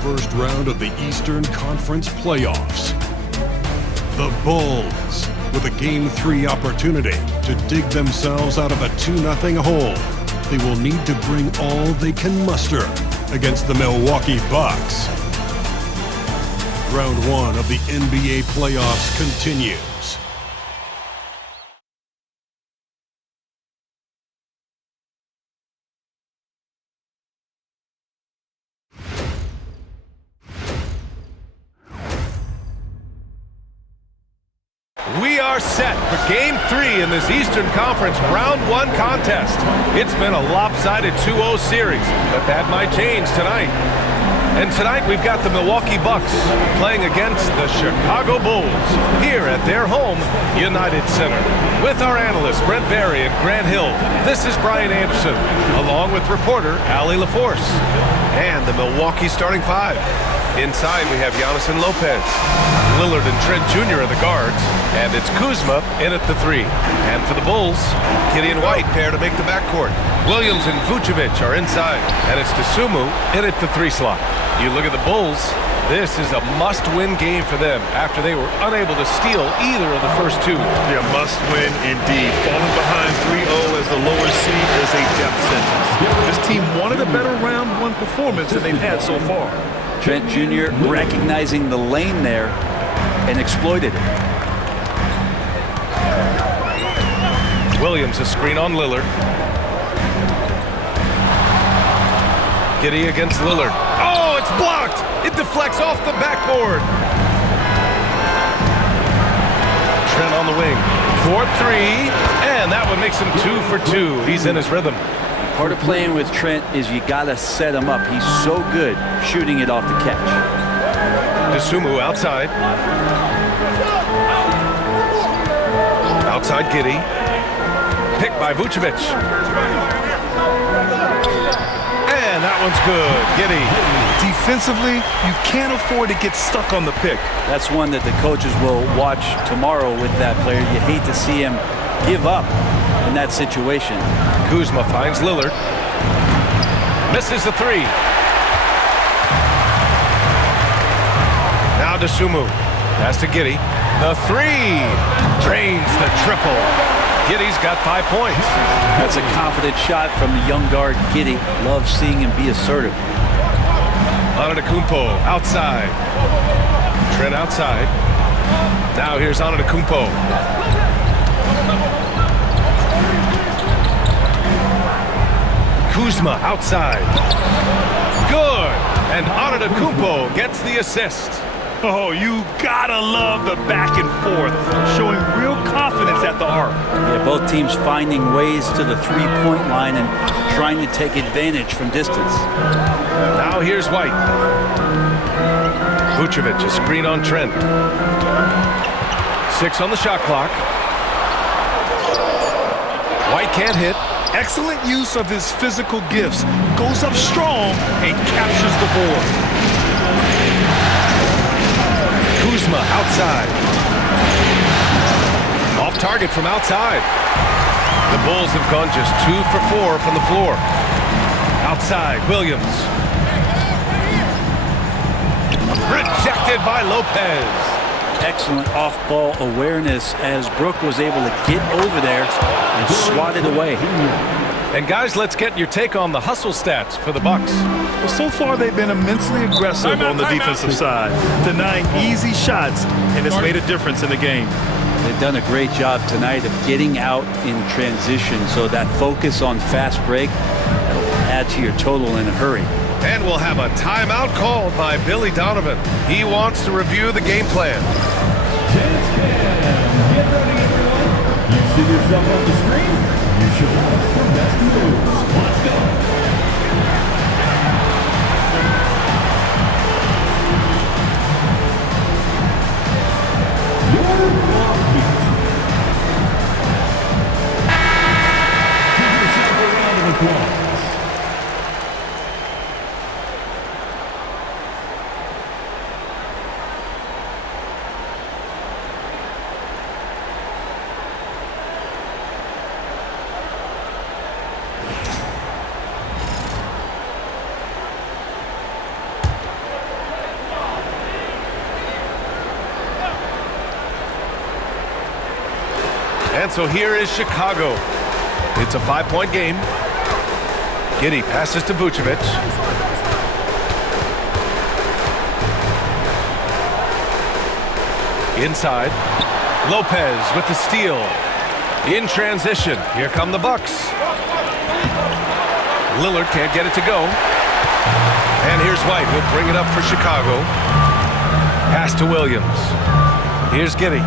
first round of the Eastern Conference playoffs. The Bulls, with a Game 3 opportunity to dig themselves out of a 2-0 hole. They will need to bring all they can muster against the Milwaukee Bucks. Round 1 of the NBA playoffs continues. We are set for Game 3 in this Eastern Conference Round 1 contest. It's been a lopsided 2-0 series, but that might change tonight. And tonight we've got the Milwaukee Bucks playing against the Chicago Bulls here at their home, United Center. With our analysts Brent Barry and Grant Hill, this is Brian Anderson, along with reporter Allie LaForce. And the Milwaukee starting five. Inside we have Giannis and Lopez. Lillard and Trent Jr. are the guards, and it's Kuzma in at the 3. And for the Bulls, Giddey and White pair to make the backcourt. Williams and Vucevic are inside, and it's Dosunmu in at the 3 slot. You look at the Bulls, this is a must-win game for them after they were unable to steal either of the first two. Yeah, must-win indeed. Falling behind 3-0 as the lower seed is a death sentence. This team wanted a better round 1 performance than they've had so far. Trent Jr. recognizing the lane there and exploited it. Williams a screen on Lillard. Giddey against Lillard. Oh, it's blocked! It deflects off the backboard. Trent on the wing. 4-3, and that one makes him 2 for 2. He's in his rhythm. Part of playing with Trent is you gotta set him up. He's so good shooting it off the catch. Dosunmu outside. Outside Giddey. Picked by Vucevic. And that one's good. Giddey. Defensively, you can't afford to get stuck on the pick. That's one that the coaches will watch tomorrow with that player. You hate to see him give up in that situation. Kuzma finds Lillard. Misses the 3. Now Dosunmu. Pass to Giddey. The 3. Drains the triple. Giddey's got 5 points. That's a confident shot from the young guard, Giddey. Love seeing him be assertive. Antetokounmpo outside. Trent outside. Now here's Antetokounmpo. Kuzma outside. Good. And Antetokounmpo gets the assist. Oh, you gotta love the back and forth, showing real confidence at the arc. Yeah, both teams finding ways to the three-point line and trying to take advantage from distance. Now here's White. Vucevic, a screen on Trent. 6 on the shot clock. White can't hit. Excellent use of his physical gifts. Goes up strong and captures the board. Kuzma outside. Off target from outside. The Bulls have gone just 2 for 4 from the floor. Outside, Williams. Rejected by Lopez. Excellent off-ball awareness as Brook was able to get over there and swat it away. And guys, let's get your take on the hustle stats for the Bucks. Well, so far they've been immensely aggressive on the defensive side, denying easy shots, and it's made a difference in the game. They've done a great job tonight of getting out in transition, so that focus on fast break will add to your total in a hurry. And we'll have a timeout called by Billy Donovan. He wants to review the game plan. Chance cam. Get ready, everyone. You see yourself on the screen? You should watch for best moves. Let's go. Your offbeat. Give yourself a round of applause. And so here is Chicago. It's a 5-point game. Giddey passes to Vucevic. Inside. Lopez with the steal. In transition. Here come the Bucks. Lillard can't get it to go. And here's White. He'll bring it up for Chicago. Pass to Williams. Here's Giddey.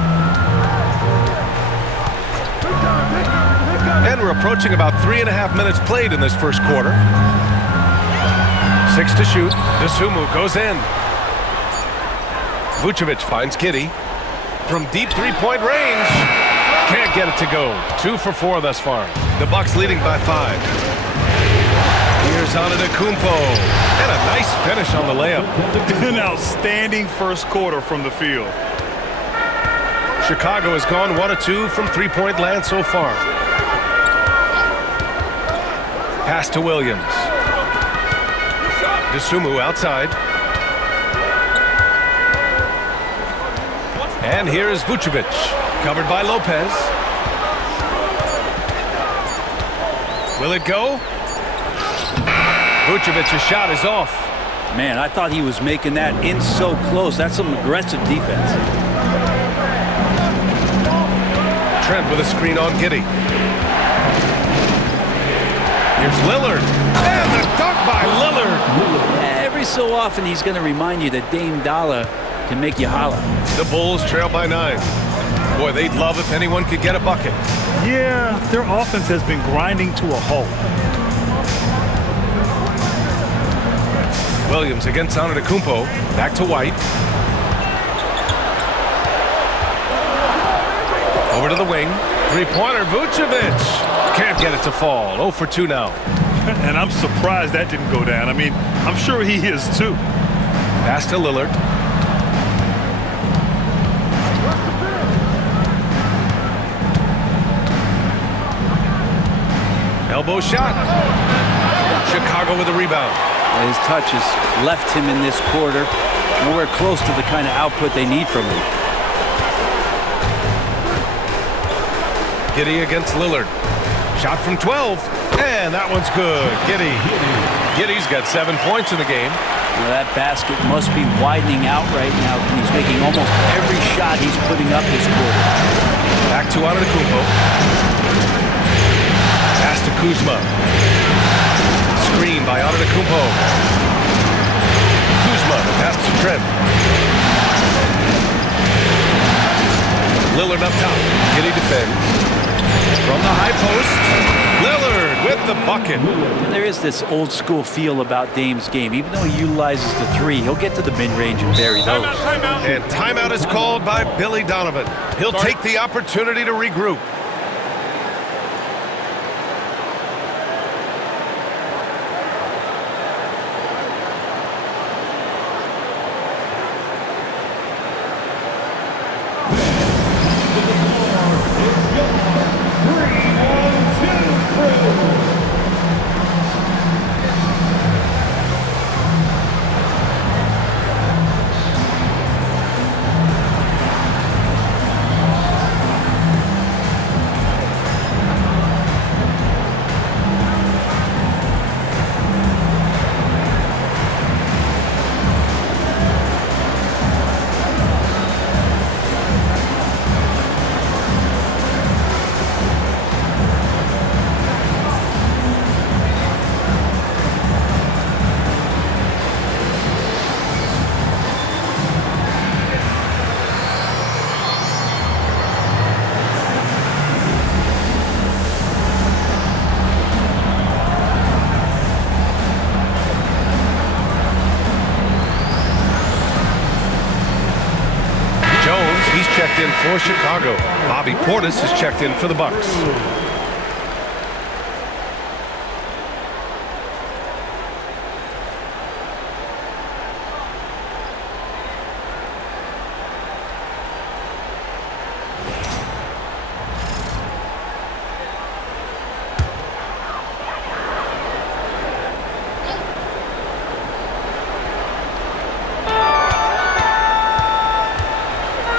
And we're approaching about 3.5 minutes played in this first quarter. 6 to shoot. Dosunmu goes in. Vucevic finds Giddey. From deep three-point range. Can't get it to go. 2 for 4 thus far. The Bucks leading by 5. Here's Antetokounmpo. And a nice finish on the layup. An outstanding first quarter from the field. Chicago has gone 1 of 2 from three-point land so far. Pass to Williams. Dosunmu outside. And here is Vucevic. Covered by Lopez. Will it go? Vucevic's shot is off. Man, I thought he was making that in so close. That's some aggressive defense. Trent with a screen on Giddey. Here's Lillard. And the dunk by Lillard. Every so often he's going to remind you that Dame Dollar can make you holler. The Bulls trail by 9. Boy, they'd love if anyone could get a bucket. Yeah, their offense has been grinding to a halt. Williams against Antetokounmpo. Back to White. Over to the wing. Three-pointer, Vucevic. Can't get it to fall. 0 for 2 now. And I'm surprised that didn't go down. I mean, I'm sure he is too. Pass to Lillard. Elbow shot. Chicago with a rebound. His touch has left him in this quarter. Nowhere close to the kind of output they need from him. Giddey against Lillard. Shot from 12. And that one's good. Giddey's got 7 points in the game. Well, that basket must be widening out right now. He's making almost every shot he's putting up this quarter. Back to Antetokounmpo. Pass to Kuzma. Screen by Antetokounmpo. Kuzma, the pass to Trent. Lillard up top. Giddey defends. From the high post, Lillard with the bucket. There is this old school feel about Dame's game. Even though he utilizes the 3, he'll get to the mid-range and bury those. And timeout is called by Billy Donovan. He'll take the opportunity to regroup. Checked in for Chicago. Bobby Portis has checked in for the Bucks.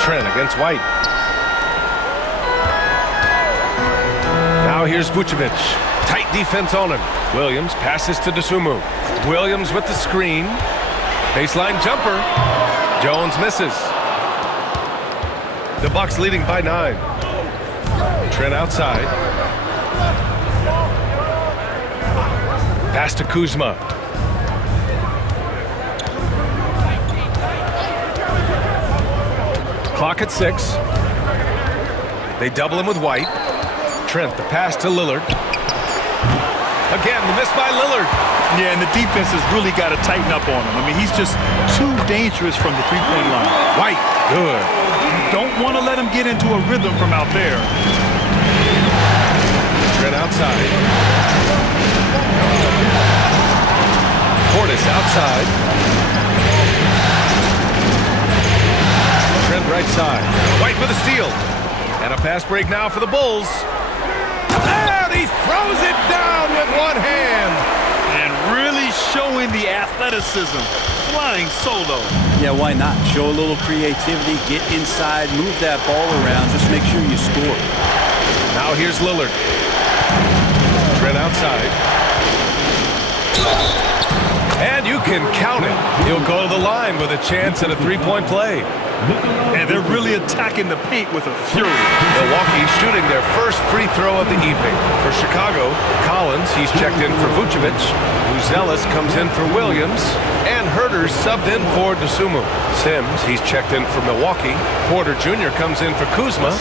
Trent against White. Now here's Vucevic. Tight defense on him. Williams passes to Dosunmu. Williams with the screen. Baseline jumper. Jones misses. The Bucks leading by 9. Trent outside. Pass to Kuzma. Clock at 6. They double him with White. Trent, the pass to Lillard. Again, the miss by Lillard. Yeah, and the defense has really got to tighten up on him. I mean, he's just too dangerous from the three-point line. White, good. Don't want to let him get into a rhythm from out there. Trent outside. Portis outside. Trent right side. White with a steal. And a fast break now for the Bulls. And he throws it down with one hand. And really showing the athleticism. Flying solo. Yeah, why not? Show a little creativity, get inside, move that ball around, just make sure you score. Now here's Lillard. Trent outside. And you can count it. He'll go to the line with a chance at a three-point play. And they're really attacking the paint with a fury. Milwaukee shooting their first free throw of the evening. For Chicago, Collins, he's checked in for Vucevic. Buzelis comes in for Williams. And Herter subbed in for Dosunmu. Sims, he's checked in for Milwaukee. Porter Jr. comes in for Kuzma.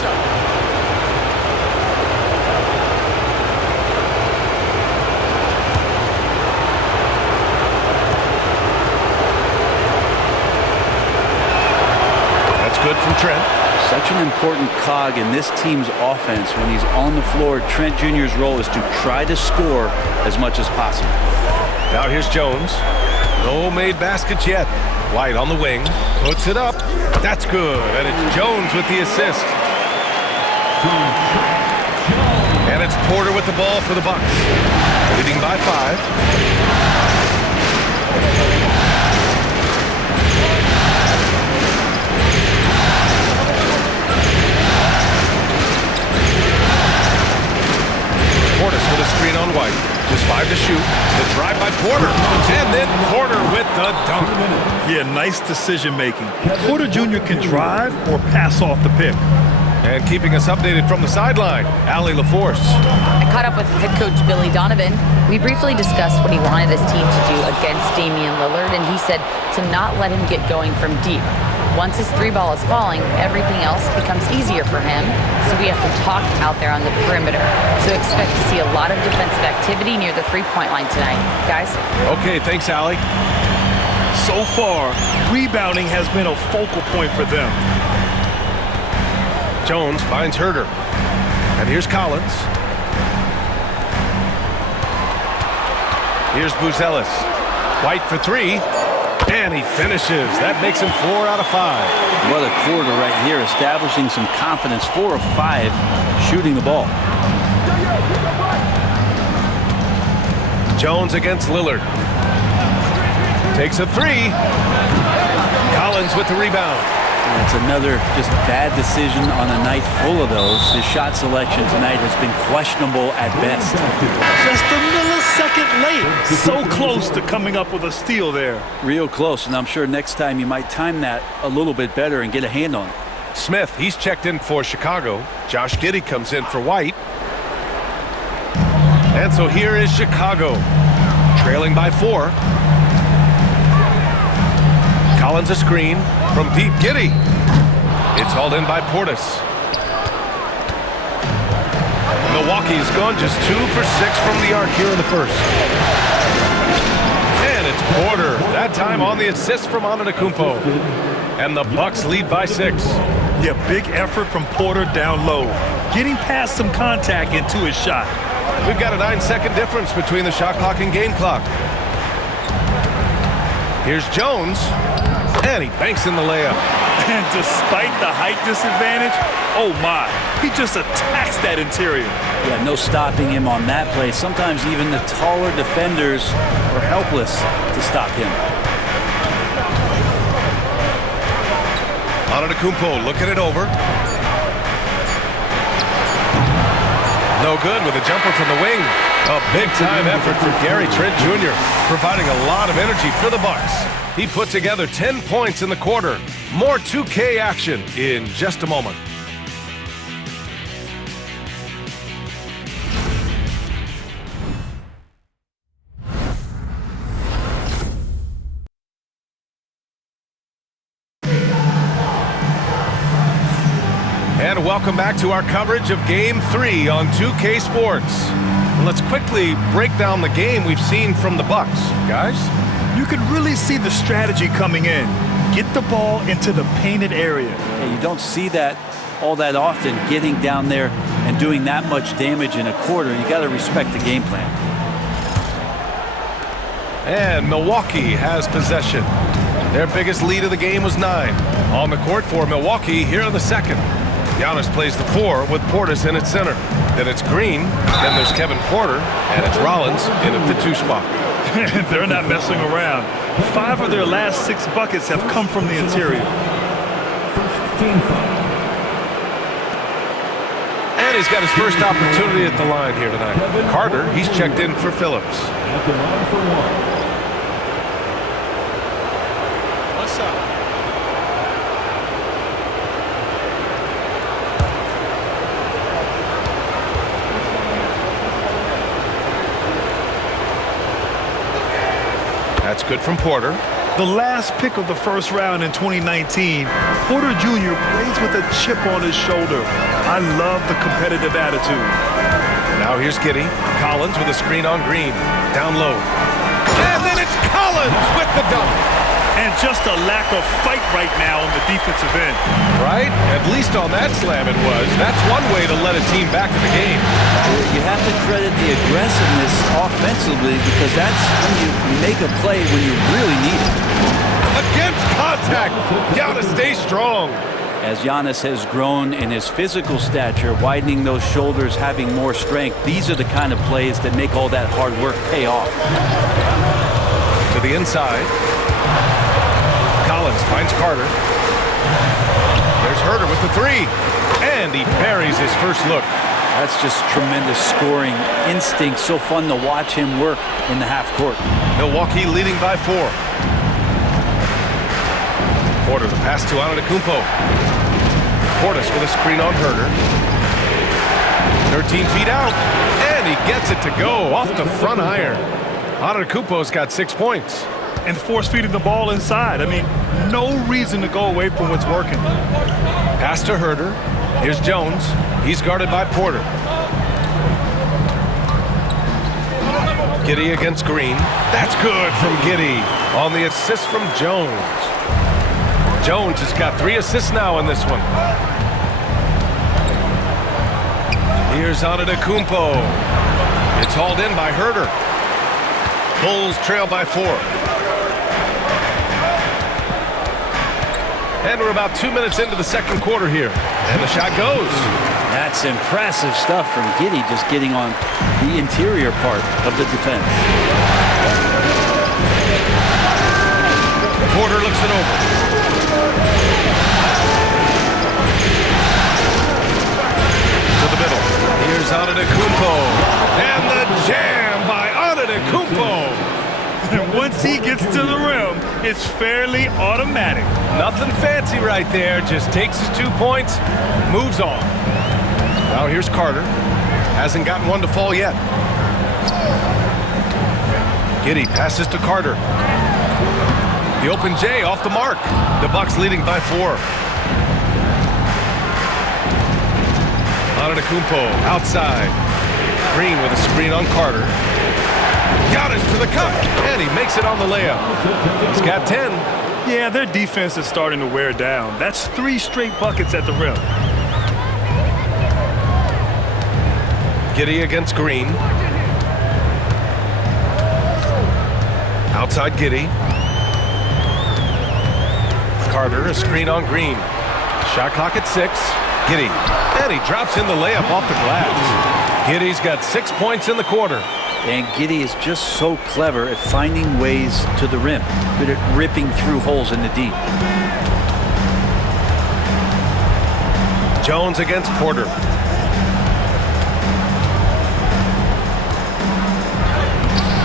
Good from Trent. Such an important cog in this team's offense. When he's on the floor, Trent Jr.'s role is to try to score as much as possible. Now here's Jones. No made baskets yet. White on the wing. Puts it up. That's good. And it's Jones with the assist. And it's Porter with the ball for the Bucks. Leading by 5. Portis with a screen on White. Just 5 to shoot. The drive by Porter. And then Porter with the dunk. Yeah, nice decision making. Porter Jr. can drive or pass off the pick. And keeping us updated from the sideline, Allie LaForce. I caught up with head coach Billy Donovan. We briefly discussed what he wanted his team to do against Damian Lillard, and he said to not let him get going from deep. Once his three ball is falling, everything else becomes easier for him, so we have to talk out there on the perimeter. So expect to see a lot of defensive activity near the three-point line tonight. Guys? Okay, thanks, Allie. So far, rebounding has been a focal point for them. Jones finds Herter. And here's Collins. Here's Buzelis. White for 3. And he finishes. That makes him 4 out of 5. What a quarter right here, establishing some confidence. 4 of 5 shooting the ball. Jones against Lillard. Takes a 3. Collins with the rebound. It's another just bad decision on a night full of those. His shot selection tonight has been questionable at best. Just a millisecond late. So close to coming up with a steal there. Real close, and I'm sure next time you might time that a little bit better and get a hand on it. Smith, he's checked in for Chicago. Josh Giddey comes in for White. And so here is Chicago, trailing by 4. Collins a screen from deep. Giddey. It's hauled in by Portis. Milwaukee's gone just 2 for 6 from the arc here in the first. And it's Porter, that time on the assist from Antetokounmpo. And the Bucks lead by 6. Yeah, big effort from Porter down low. Getting past some contact into his shot. We've got a 9-second difference between the shot clock and game clock. Here's Jones. And he banks in the layup. And despite the height disadvantage, oh my, he just attacks that interior. Yeah, no stopping him on that play. Sometimes even the taller defenders are helpless to stop him. Antetokounmpo looking it over. No good with a jumper from the wing. A big-time effort for Gary Trent Jr., providing a lot of energy for the Bucks. He put together 10 points in the quarter. More 2K action in just a moment. And welcome back to our coverage of Game 3 on 2K Sports. Let's quickly break down the game we've seen from the Bucks. Guys? You can really see the strategy coming in. Get the ball into the painted area. Yeah, you don't see that all that often, getting down there and doing that much damage in a quarter. You got to respect the game plan. And Milwaukee has possession. Their biggest lead of the game was 9. On the court for Milwaukee here in the second. Giannis plays the 4 with Portis in its center. Then it's Green, then there's Kevin Porter, and it's Rollins in at the 2 spot. They're not messing around. 5 of their last 6 buckets have come from the interior. And he's got his first opportunity at the line here tonight. Carter, he's checked in for Phillips. What's up? That's good from Porter. The last pick of the first round in 2019, Porter Jr. plays with a chip on his shoulder. I love the competitive attitude. Now here's Giddey. Collins with a screen on Green. Down low. And then it's Collins with the dunk. And just a lack of fight right now on the defensive end. Right? At least on that slam it was. That's one way to let a team back in the game. You have to credit the aggressiveness offensively, because that's when you make a play when you really need it. Against contact. Giannis stays strong. As Giannis has grown in his physical stature, widening those shoulders, having more strength, these are the kind of plays that make all that hard work pay off. To the inside. Collins finds Carter. There's Herter with the 3. And he buries his first look. That's just tremendous scoring instinct. So fun to watch him work in the half court. Milwaukee leading by 4. Porter the pass to Antetokounmpo. Portis with a screen on Herter. 13 feet out. And he gets it to go off the front iron. Antetokounmpo's got 6 points. And force feeding the ball inside. I mean, no reason to go away from what's working. Pass to Herter. Here's Jones. He's guarded by Porter. Giddey against Green. That's good from Giddey on the assist from Jones. Jones has got 3 assists now in this one. Here's Antetokounmpo. It's hauled in by Herter. Bulls trail by 4. And we're about 2 minutes into the second quarter here. And the shot goes. That's impressive stuff from Giddey, just getting on the interior part of the defense. Porter looks it over. To the middle. Here's Antetokounmpo. And the jam by Antetokounmpo. And once he gets to the rim, it's fairly automatic. Nothing fancy right there. Just takes his 2 points, moves on. Now here's Carter. Hasn't gotten one to fall yet. Giddey passes to Carter. The open J off the mark. The Bucks leading by 4. Antetokounmpo outside. Green with a screen on Carter. Giannis to the cup, and he makes it on the layup. He's got 10. Yeah, their defense is starting to wear down. That's 3 straight buckets at the rim. Giddey against Green. Outside Giddey. Carter, a screen on Green. Shot clock at 6. Giddey, and he drops in the layup off the glass. Giddey's got 6 points in the quarter. And Giddey is just so clever at finding ways to the rim. Good at ripping through holes in the deep. Jones against Porter.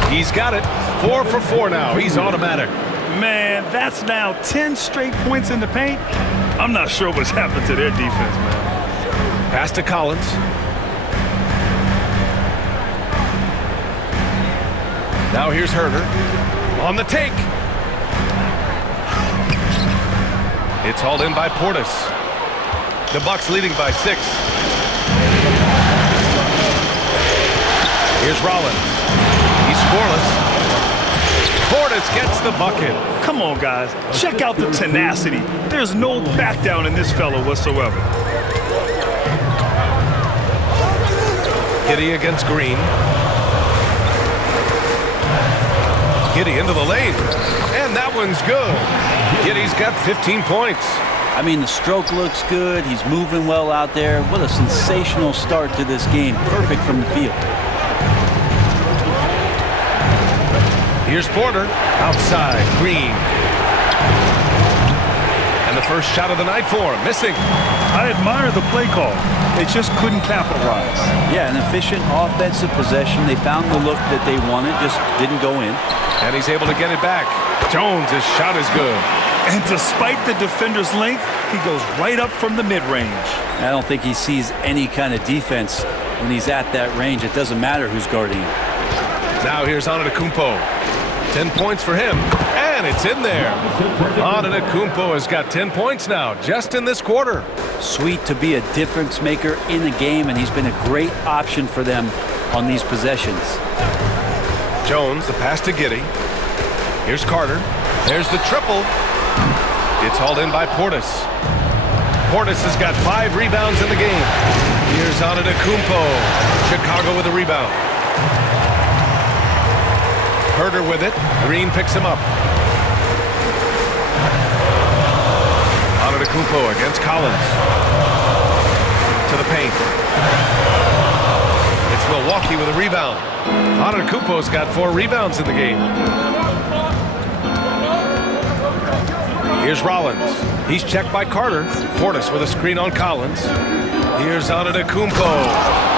He's got it. 4 for 4 now. He's automatic. Man, that's now 10 straight points in the paint. I'm not sure what's happened to their defense, man. Pass to Collins. Now here's Herder. On the take. It's hauled in by Portis. The Bucks leading by 6. Here's Rollins. He's scoreless. Portis gets the bucket. Come on, guys. Check out the tenacity. There's no back down in this fellow whatsoever. Giddey against Green. Giddey into the lane. And that one's good. Giddey's got 15 points. I mean, the stroke looks good. He's moving well out there. What a sensational start to this game. Perfect from the field. Here's Porter. Outside. Green. And the first shot of the night for him. Missing. I admire the play call. They just couldn't capitalize. Yeah, an efficient offensive possession. They found the look that they wanted, just didn't go in. And he's able to get it back. Jones, his shot is good. And despite the defender's length, he goes right up from the mid-range. I don't think he sees any kind of defense when he's at that range. It doesn't matter who's guarding him. Now here's Antetokounmpo. 10 points for him. And it's in there. Antetokounmpo has got 10 points now, just in this quarter. Sweet to be a difference maker in the game, and he's been a great option for them on these possessions. Jones, the pass to Giddey. Here's Carter. There's the triple. It's hauled in by Portis. Portis has got 5 rebounds in the game. Here's Antetokounmpo. Chicago with a rebound. Herder with it. Green picks him up. Antetokounmpo against Collins. To the paint. It's Milwaukee with a rebound. Antetokounmpo's got 4 rebounds in the game. Here's Rollins. He's checked by Carter. Portis with a screen on Collins. Here's Antetokounmpo.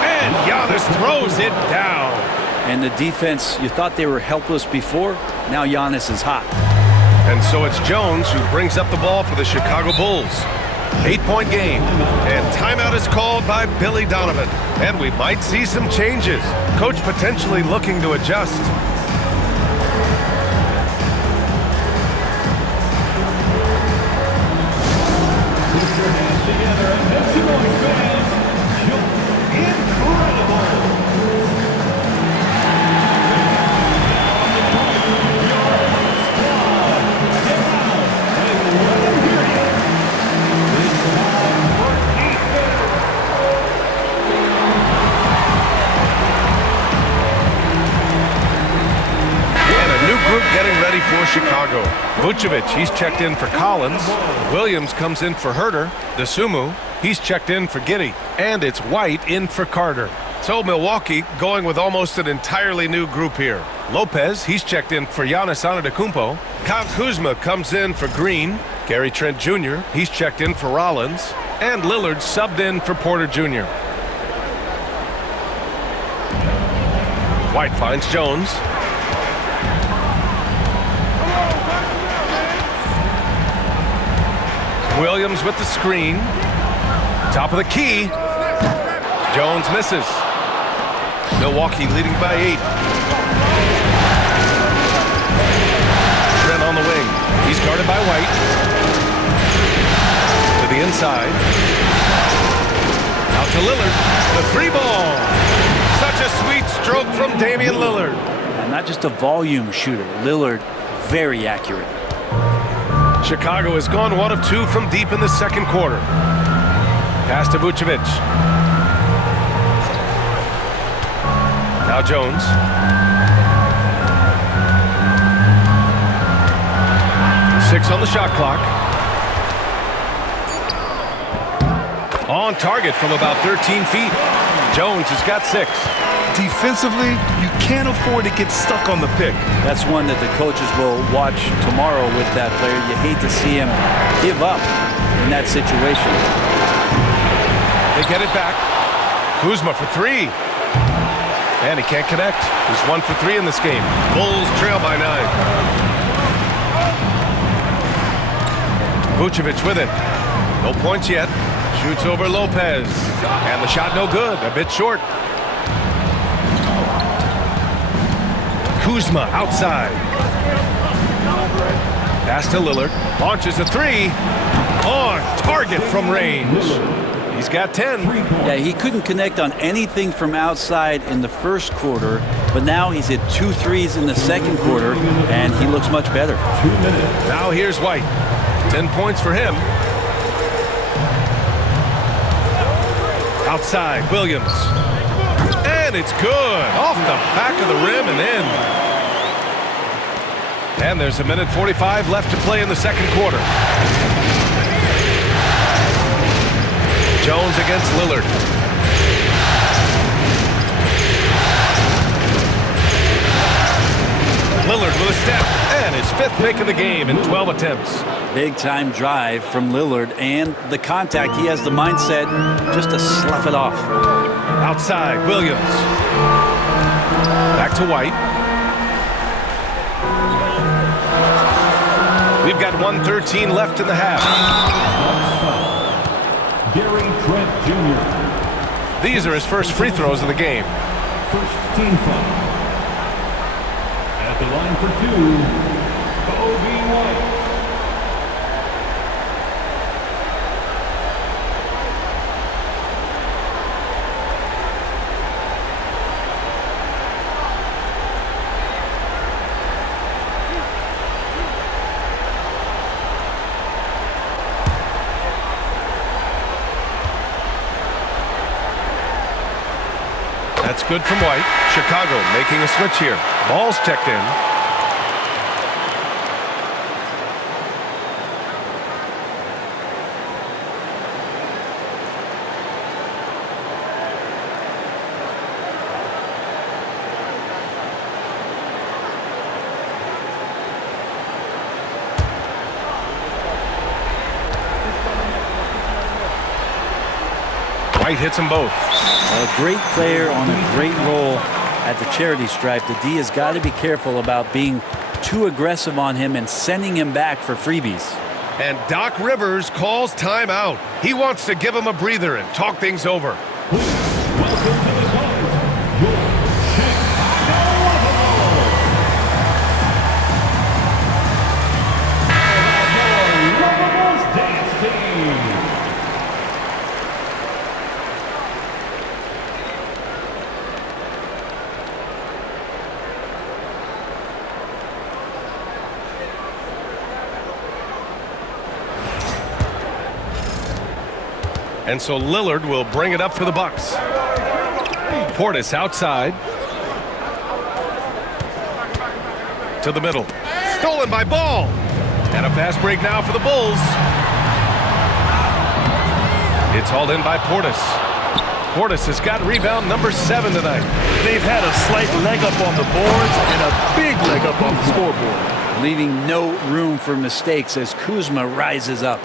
And Giannis throws it down. And the defense, you thought they were helpless before. Now Giannis is hot. And so it's Jones who brings up the ball for the Chicago Bulls. 8-point game. And timeout is called by Billy Donovan. And we might see some changes. Coach potentially looking to adjust. Put your hands together and make some noise, fans. Incredible. Getting ready for Chicago. Vucevic, he's checked in for Collins. Williams comes in for Herder. Dosunmu, he's checked in for Giddey. And it's White in for Carter. So Milwaukee going with almost an entirely new group here. Lopez, he's checked in for Giannis Antetokounmpo. Kyle Kuzma comes in for Green. Gary Trent Jr., he's checked in for Rollins. And Lillard subbed in for Porter Jr. White finds Jones. Williams with the screen. Top of the key. Jones misses. Milwaukee leading by 8. Trent on the wing. He's guarded by White. To the inside. Out to Lillard. The 3-ball. Such a sweet stroke from Damian Lillard. And not just a volume shooter. Lillard, very accurate. Chicago has gone 1 of 2 from deep in the second quarter. Pass to Vucevic. Now Jones. Six on the shot clock. On target from about 13 feet. Jones has got 6. Defensively, you can't afford to get stuck on the pick. That's one that the coaches will watch tomorrow with that player. You hate to see him give up in that situation. They get it back. Kuzma for 3. And he can't connect. He's 1 for 3 in this game. Bulls trail by 9. Vucevic with it. No points yet. Shoots over Lopez. And the shot no good. A bit short. Kuzma outside. Pass to Lillard. Launches a 3. On target from range. He's got 10. Yeah, he couldn't connect on anything from outside in the first quarter, but now he's hit 2 threes in the second quarter, and he looks much better. Now here's White. 10 points for him. Outside, Williams. And it's good. Off the back of the rim and in. And there's 1:45 left to play in the second quarter. Jones against Lillard. Lillard with a step, and his 5th make of the game in 12 attempts. Big time drive from Lillard, and the contact, he has the mindset just to slough it off. Outside, Williams. Back to White. We've got 1:13 left in the half. Gary Trent Jr. These are his first free throws of the game. First team foul. At the line for 2, Kobe White. That's good from White. Chicago making a switch here. Ball's checked in. White hits them both. A great player on a great roll at the charity stripe. The D has got to be careful about being too aggressive on him and sending him back for freebies. And Doc Rivers calls timeout. He wants to give him a breather and talk things over. Welcome to the Bucks, your Chicago Lovables Dance Team. And so Lillard will bring it up for the Bucks. Portis outside. To the middle. Stolen by Ball. And a fast break now for the Bulls. It's hauled in by Portis. Portis has got rebound number 7 tonight. They've had a slight leg up on the boards and a big leg up on the scoreboard. Leaving no room for mistakes as Kuzma rises up.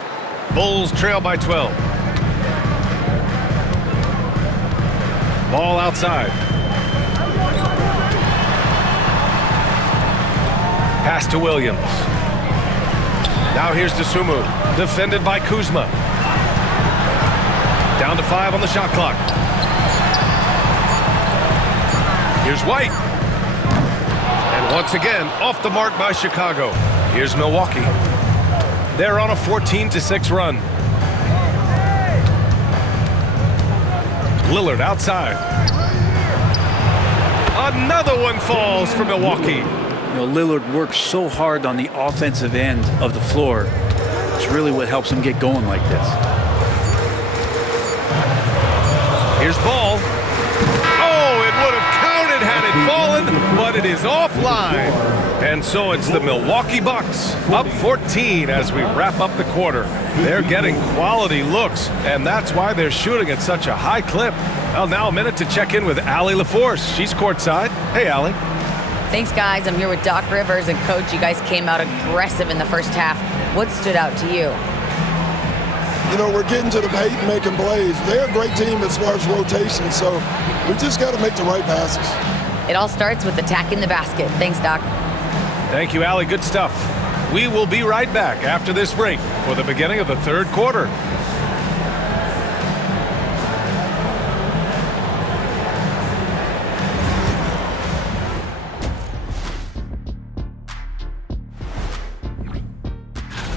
Bulls trail by 12. Ball outside. Pass to Williams. Now here's DeSumo. Defended by Kuzma. Down to 5 on the shot clock. Here's White. And once again, off the mark by Chicago. Here's Milwaukee. They're on a 14-6 run. Lillard outside. Another one falls for Milwaukee. You know, Lillard works so hard on the offensive end of the floor. It's really what helps him get going like this. Here's Ball. Oh, it would have counted had it fallen, but it is offline. And so it's the Milwaukee Bucks up 14 as we wrap up the quarter. They're getting quality looks, and that's why they're shooting at such a high clip. Well, now a minute to check in with Allie LaForce. She's courtside. Hey, Allie. Thanks, guys. I'm here with Doc Rivers. And, Coach, you guys came out aggressive in the first half. What stood out to you? You know, we're getting to the paint and making plays. They're a great team as far as rotation, so We just got to make the right passes. It all starts with attacking the basket. Thanks, Doc. Thank you, Allie. Good stuff. We will be right back after this break for the beginning of the third quarter.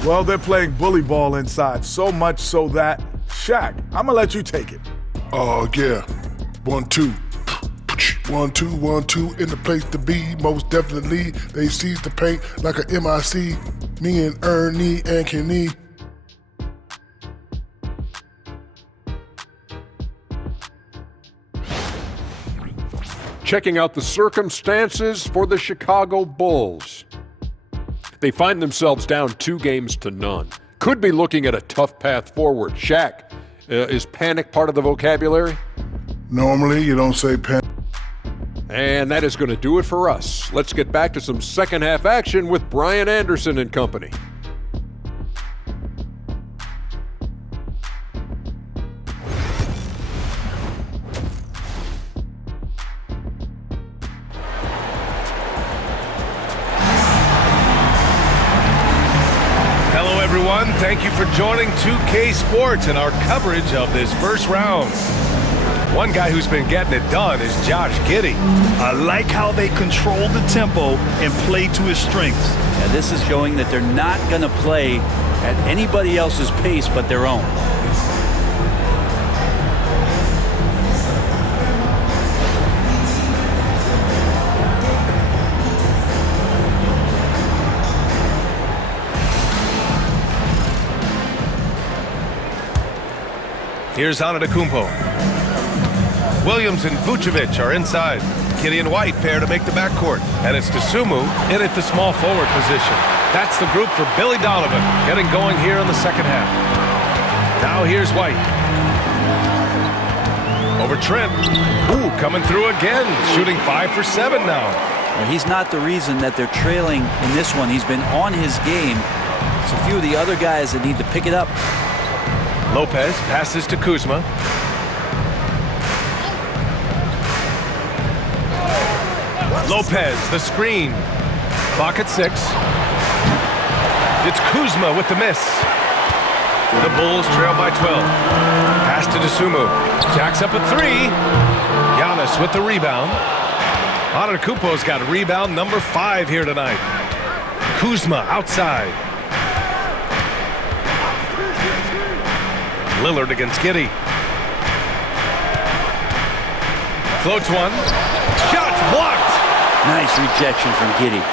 Well, they're playing bully ball inside, so much so that, Shaq, I'm going to let you take it. Oh, yeah. 1, 2. 1, 2, 1, 2 in the place to be. Most definitely, they seize the paint like a MIC. Me and Ernie and Kenny. Checking out the circumstances for the Chicago Bulls. They find themselves down 2-0. Could be looking at a tough path forward. Shaq, is panic part of the vocabulary? Normally, you don't say panic. And that is going to do it for us. Let's get back to some second half action with Brian Anderson and company. Hello, everyone. Thank you for joining 2K Sports and our coverage of this first round. One guy who's been getting it done is Josh Giddey. I like how they control the tempo and play to his strengths. Yeah, this is showing that they're not going to play at anybody else's pace but their own. Here's Antetokounmpo. Williams and Vucevic are inside. Giddey and White pair to make the backcourt. And it's Dosunmu in at the small forward position. That's the group for Billy Donovan, getting going here in the second half. Now here's White. Over Trent. Ooh, coming through again. Shooting 5 for 7 now. Well, he's not the reason that they're trailing in this one. He's been on his game. It's a few of the other guys that need to pick it up. Lopez passes to Kuzma. Lopez, the screen. Clock at 6. It's Kuzma with the miss. The Bulls trail by 12. Pass to Dosunmu. Jacks up a 3. Giannis with the rebound. Antetokounmpo's got rebound number 5 here tonight. Kuzma outside. Lillard against Giddey. Floats one. Shots blocked. Nice rejection from Giddey.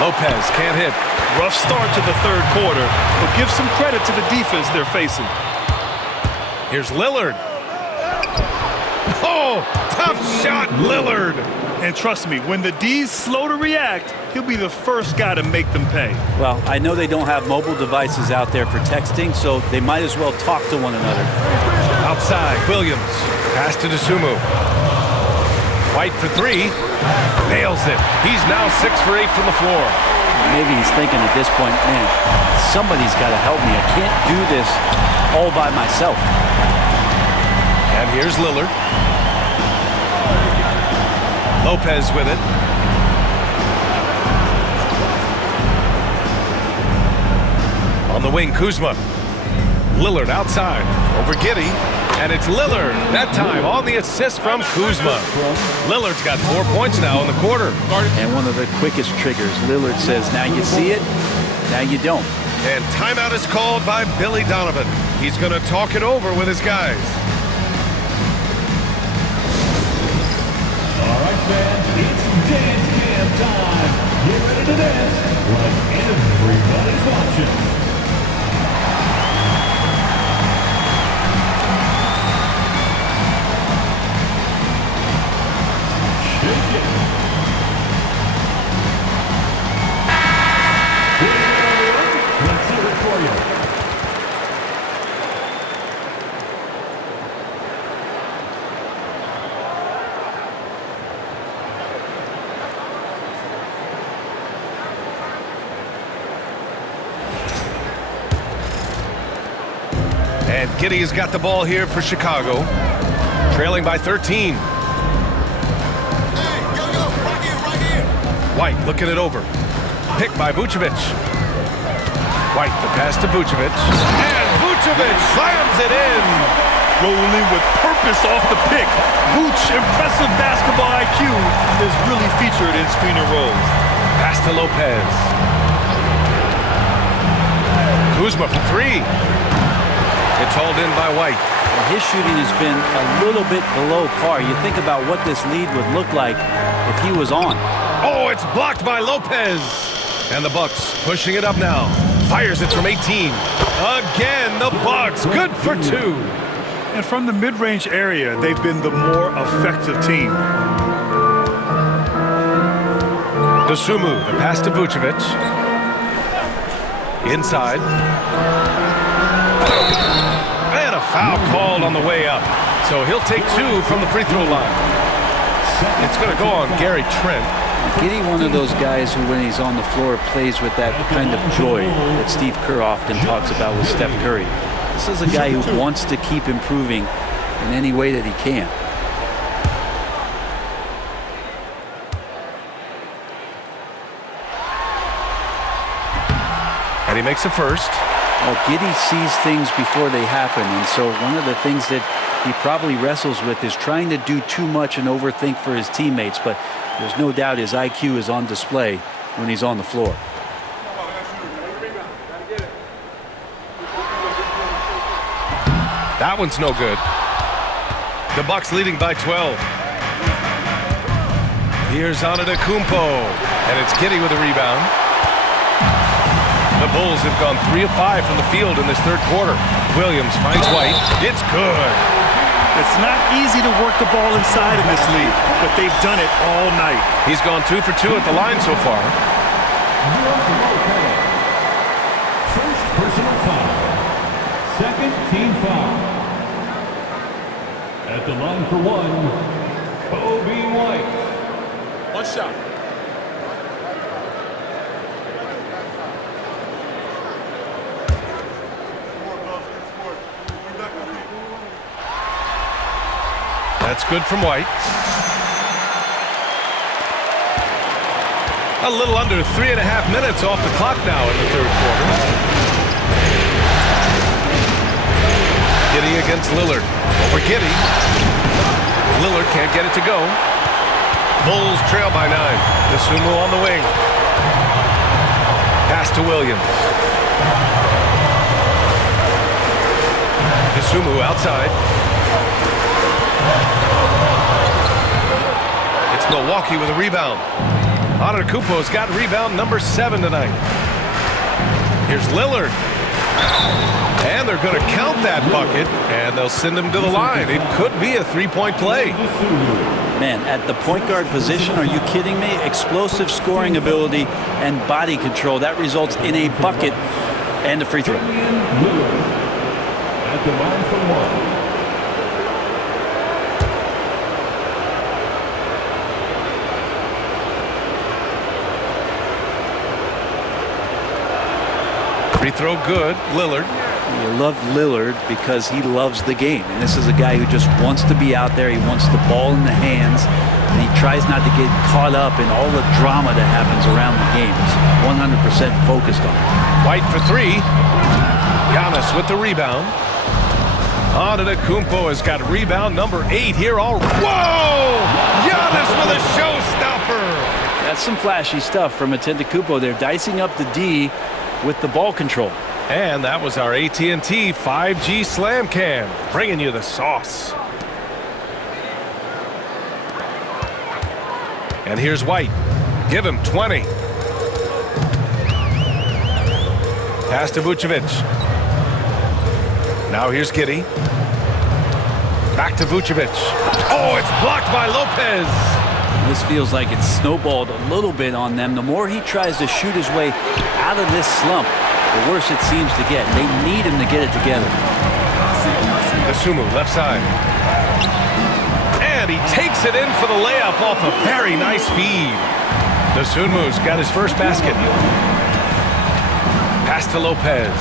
Lopez can't hit. Rough start to the third quarter, but give some credit to the defense they're facing. Here's Lillard. Oh, tough shot, Lillard. And trust me, when the D's slow to react, he'll be the first guy to make them pay. Well, I know they don't have mobile devices out there for texting, so they might as well talk to one another. Outside, Williams. Pass to Dosunmu. White for 3. Nails it. He's now 6 for 8 from the floor. Maybe he's thinking at this point, man, somebody's got to help me. I can't do this all by myself. And here's Lillard. Lopez with it. On the wing, Kuzma. Lillard outside. Over Giddey. And it's Lillard, that time on the assist from Kuzma. Lillard's got 4 points now in the quarter. And one of the quickest triggers. Lillard says, now you see it, now you don't. And timeout is called by Billy Donovan. He's going to talk it over with his guys. All right, fans, it's dance cam time. Get ready to dance like everybody's watching. Let's hear it for you. And Giddey has got the ball here for Chicago, trailing by 13. White looking it over. Picked by Vucevic. White, the pass to Vucevic. And Vucevic slams it in. Rolling with purpose off the pick. Vooch, impressive basketball IQ, is really featured in screener roles. Pass to Lopez. Kuzma for three. It's hauled in by White. Well, his shooting has been a little bit below par. You think about what this lead would look like if he was on. Oh, it's blocked by Lopez. And the Bucks pushing it up now. Fires it from 18. Again, the Bucks, good for two. And from the mid-range area, they've been the more effective team. Dosunmu, the pass to Vucevic. Inside. And a foul called on the way up. So he'll take two from the free throw line. It's going to go on Gary Trent. Getting one of those guys who, when he's on the floor, plays with that kind of joy that Steve Kerr often talks about with Steph Curry. This is a guy who wants to keep improving in any way that he can. And he makes a first. Well, Giddey sees things before they happen, and so one of the things that he probably wrestles with is trying to do too much and overthink for his teammates, but there's no doubt his IQ is on display when he's on the floor. That one's no good. The Bucks leading by 12. Here's Antetokounmpo, and it's Giddey with a rebound. The Bulls have gone 3 of 5 from the field in this third quarter. Williams finds White. It's good. It's not easy to work the ball inside in this league, but they've done it all night. He's gone 2 for 2 at the line so far. First personal foul. Second team foul. At the line for one, Kobe White. One shot. That's good from White. A little under 3.5 minutes off the clock now in the third quarter. Giddey against Lillard. Over Giddey. Lillard can't get it to go. Bulls trail by 9. Dosunmu on the wing. Pass to Williams. Dosunmu outside. It's Milwaukee with a rebound. Antetokounmpo's got rebound number 7 tonight. Here's Lillard. And they're going to count that bucket, and they'll send him to the line. It could be a three-point play. Man, at the point guard position, are you kidding me? Explosive scoring ability and body control. That results in a bucket and a free throw. At the line for one. Free throw good, Lillard. You love Lillard because he loves the game. And this is a guy who just wants to be out there. He wants the ball in the hands. And he tries not to get caught up in all the drama that happens around the game. He's 100% focused on it. White for 3. Giannis with the rebound. Antetokounmpo has got rebound number 8 here already. Whoa! Giannis with a showstopper. That's some flashy stuff from Antetokounmpo. They're dicing up the D with the ball control. And that was our AT&T 5G Slam Cam, bringing you the sauce. And here's White. Give him 20. Pass to Vucevic. Now here's Giddey. Back to Vucevic. Oh, it's blocked by Lopez. This feels like it's snowballed a little bit on them. The more he tries to shoot his way out of this slump, the worse it seems to get. They need him to get it together. Dosunmu, left side. And he takes it in for the layup off a very nice feed. Dosunmu's got his first basket. Pass to Lopez.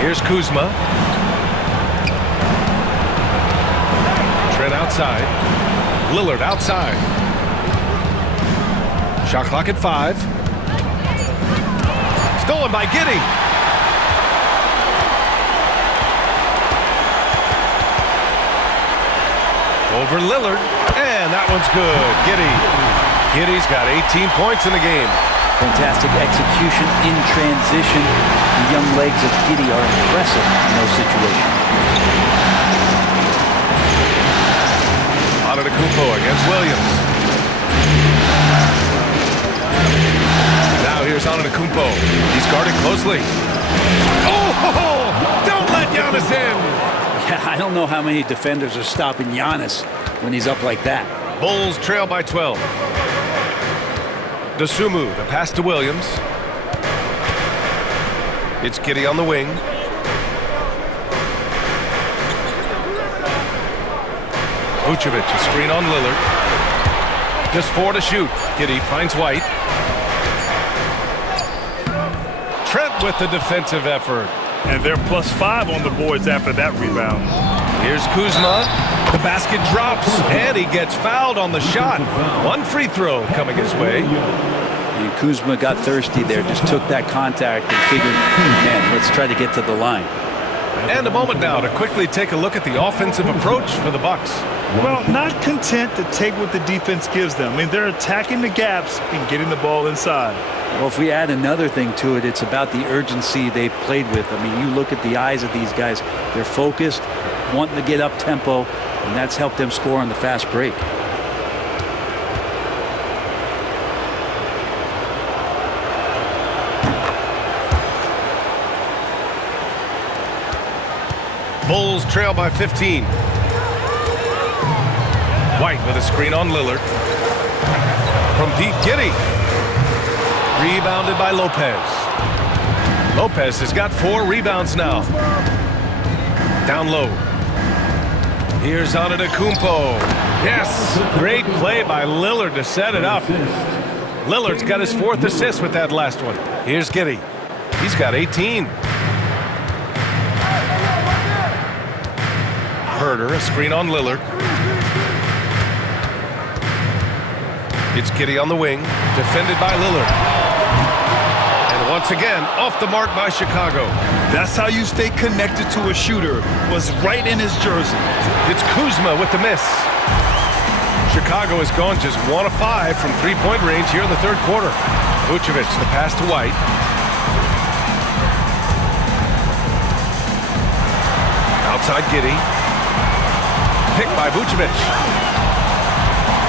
Here's Kuzma. Trent outside. Lillard outside. Shot clock at 5. Stolen by Giddey. Over Lillard, and that one's good. Giddey's got 18 points in the game. Fantastic execution in transition. The young legs of Giddey are impressive in those situations. Antetokounmpo against Williams. Now here's Antetokounmpo. He's guarded closely. Oh! Don't let Giannis in! Yeah, I don't know how many defenders are stopping Giannis when he's up like that. Bulls trail by 12. Dosunmu, the pass to Williams. It's Giddey on the wing. Vucevic, a screen on Lillard. Just 4 to shoot. Giddey finds White. Trent with the defensive effort. And they're +5 on the boards after that rebound. Here's Kuzma. The basket drops, and he gets fouled on the shot. One free throw coming his way. And Kuzma got thirsty there, just took that contact and figured, man, let's try to get to the line. And a moment now to quickly take a look at the offensive approach for the Bucks. Well, not content to take what the defense gives them. I mean, they're attacking the gaps and getting the ball inside. Well, if we add another thing to it, it's about the urgency they've played with. I mean, you look at the eyes of these guys. They're focused, wanting to get up tempo, and that's helped them score on the fast break. Bulls trail by 15. White with a screen on Lillard. From deep, Giddey. Rebounded by Lopez. Lopez has got 4 rebounds now. Down low. Here's Antetokounmpo. Yes, great play by Lillard to set it up. Lillard's got his 4th assist with that last one. Here's Giddey. He's got 18. Herder, a screen on Lillard. It's Giddey on the wing, defended by Lillard. And once again, off the mark by Chicago. That's how you stay connected to a shooter. Was right in his jersey. It's Kuzma with the miss. Chicago has gone just 1 of 5 from 3-point range here in the 3rd quarter. Vucevic, the pass to White. Outside Giddey. Picked by Vucevic.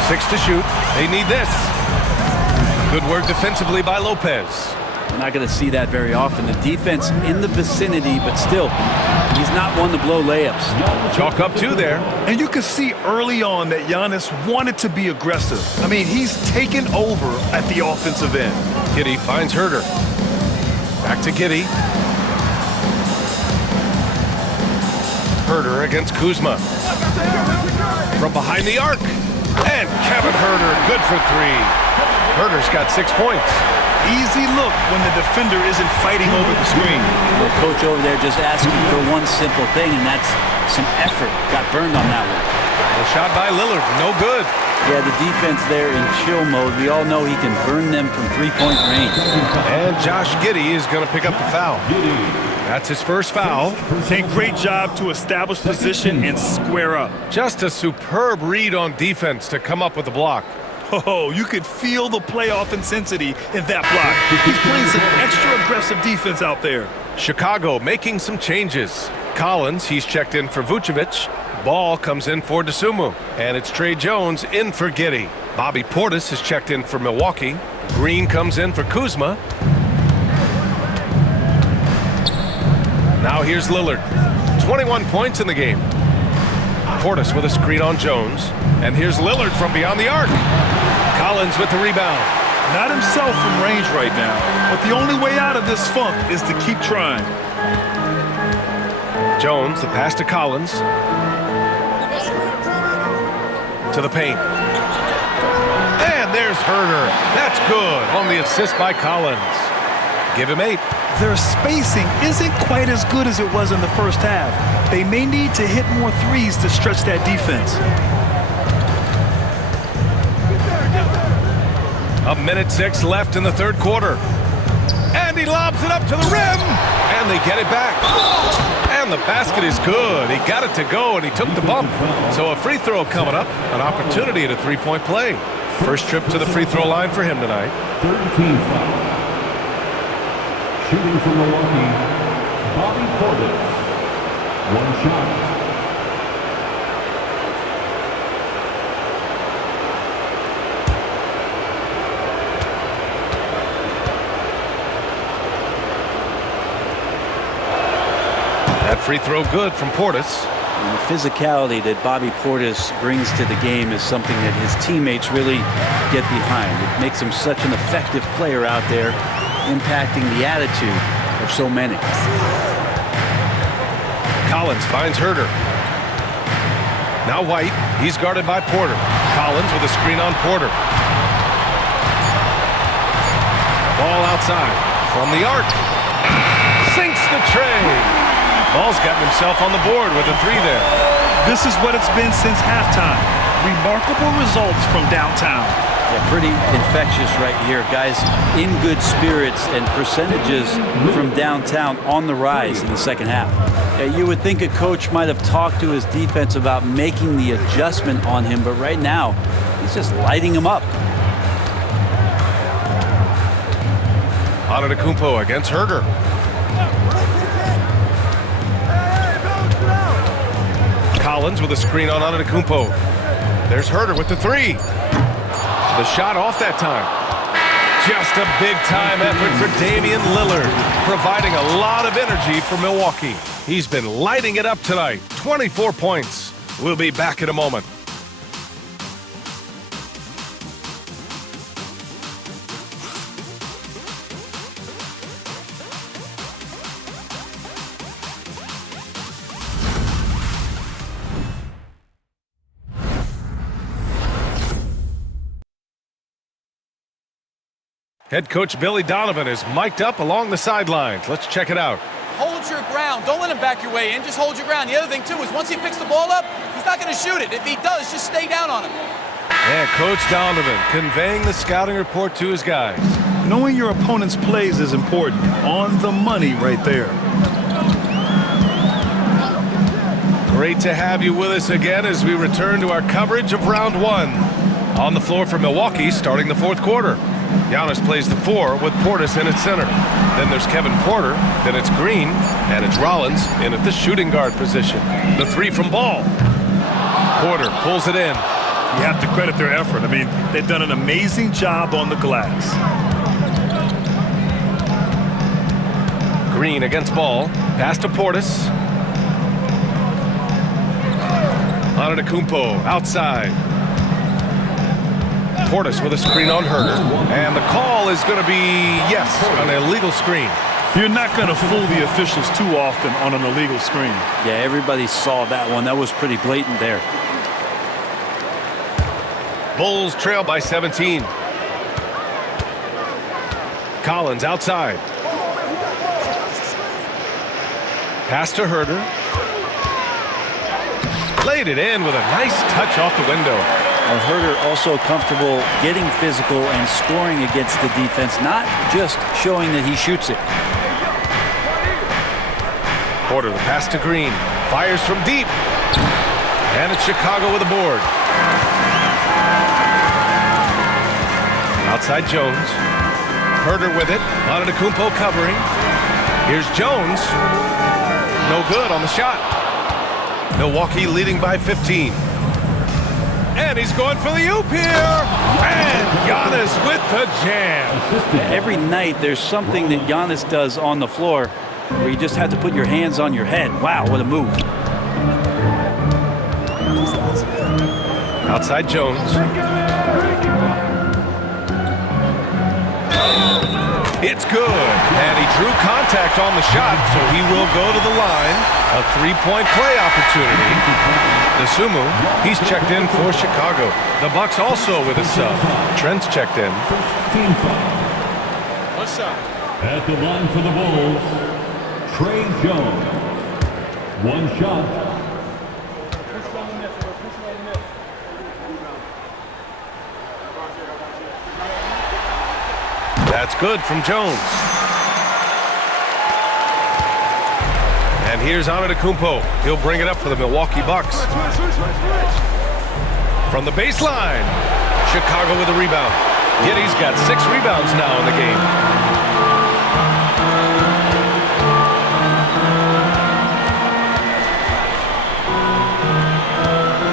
6 to shoot. They need this. Good work defensively by Lopez. We're not going to see that very often. The defense in the vicinity, but still, he's not one to blow layups. Chalk up 2 there. And you can see early on that Giannis wanted to be aggressive. I mean, he's taken over at the offensive end. Giddey finds Herder. Back to Giddey. Herder against Kuzma. From behind the arc. And Kevin Herder, good for 3. Herder's got 6 points. Easy look when the defender isn't fighting over the screen. The coach over there just asking for one simple thing, and that's some effort. Got burned on that one. The shot by Lillard, no good. Yeah, the defense there in chill mode. We all know he can burn them from 3-point range. And Josh Giddey is going to pick up the foul. That's his first foul. A great job to establish position and square up. Just a superb read on defense to come up with the block. Oh, you could feel the playoff intensity in that block. He's playing some extra aggressive defense out there. Chicago making some changes. Collins, he's checked in for Vucevic. Ball comes in for Dosunmu. And it's Trey Jones in for Giddey. Bobby Portis is checked in for Milwaukee. Green comes in for Kuzma. Now here's Lillard. 21 points in the game. Portis with a screen on Jones. And here's Lillard from beyond the arc. Collins with the rebound. Not himself from range right now, but the only way out of this funk is to keep trying. Jones, the pass to Collins. To the paint. And there's Herder. That's good on the assist by Collins. Give him 8. Their spacing isn't quite as good as it was in the first half. They may need to hit more threes to stretch that defense. 1:06 left in the third quarter. And he lobs it up to the rim. And they get it back. And the basket is good. He got it to go, and he took the bump. So a free throw coming up. An opportunity at a three-point play. First trip to the free throw line for him tonight. 13 foul. Shooting from Milwaukee, Bobby Portis. One shot. That free throw good from Portis. And the physicality that Bobby Portis brings to the game is something that his teammates really get behind. It makes him such an effective player out there, impacting the attitude of so many. Collins finds Herder. Now White. He's guarded by Porter. Collins with a screen on Porter. Ball outside. From the arc. Sinks the tray. Ball's gotten himself on the board with a three there. This is what it's been since halftime. Remarkable results from downtown. Yeah, pretty infectious right here. Guys in good spirits and percentages from downtown on the rise in the second half. Yeah, you would think a coach might have talked to his defense about making the adjustment on him, but right now, he's just lighting him up. Antetokounmpo against Herder. Collins with a screen on Antetokounmpo. There's Herder with the three. The shot off that time. Just a big-time effort for Damian Lillard, providing a lot of energy for Milwaukee. He's been lighting it up tonight. 24 points. We'll be back in a moment. Head coach Billy Donovan is mic'd up along the sidelines. Let's check it out. Hold your ground. Don't let him back your way in. Just hold your ground. The other thing, too, is once he picks the ball up, he's not going to shoot it. If he does, just stay down on him. Yeah, Coach Donovan conveying the scouting report to his guys. Knowing your opponent's plays is important. On the money right there. Great to have you with us again as we return to our coverage of round one. On the floor for Milwaukee, starting the fourth quarter. Giannis plays the four with Portis in at center. Then there's Kevin Porter, then it's Green, and it's Rollins in at the shooting guard position. The three from Ball. Porter pulls it in. You have to credit their effort. I mean, they've done an amazing job on the glass. Green against Ball. Pass to Portis. Antetokounmpo outside. Portis with a screen on Herder. And the call is going to be, yes, an illegal screen. You're not going to fool the officials too often on an illegal screen. Yeah, everybody saw that one. That was pretty blatant there. Bulls trail by 17. Collins outside. Pass to Herder. Laid it in with a nice touch off the window. Herder also comfortable getting physical and scoring against the defense, not just showing that he shoots it. Porter, the pass to Green. Fires from deep. And it's Chicago with a board. Outside Jones. Herder with it. Antetokounmpo covering. Here's Jones. No good on the shot. Milwaukee leading by 15. And he's going for the oop here. And Giannis with the jam. Every night there's something that Giannis does on the floor where you just have to put your hands on your head. Wow, what a move. Outside Jones. It's good. And he drew contact on the shot, so he will go to the line. A three-point play opportunity. Sumu, he's checked in for Chicago. The Bucks also with a sub. Trent's checked in. What's up? At the line for the Bulls, Trey Jones. One shot. good from Jones. And here's Antetokounmpo. He'll bring it up for the Milwaukee Bucks. From the baseline, Chicago with a rebound. Giddey's got 6 rebounds now in the game.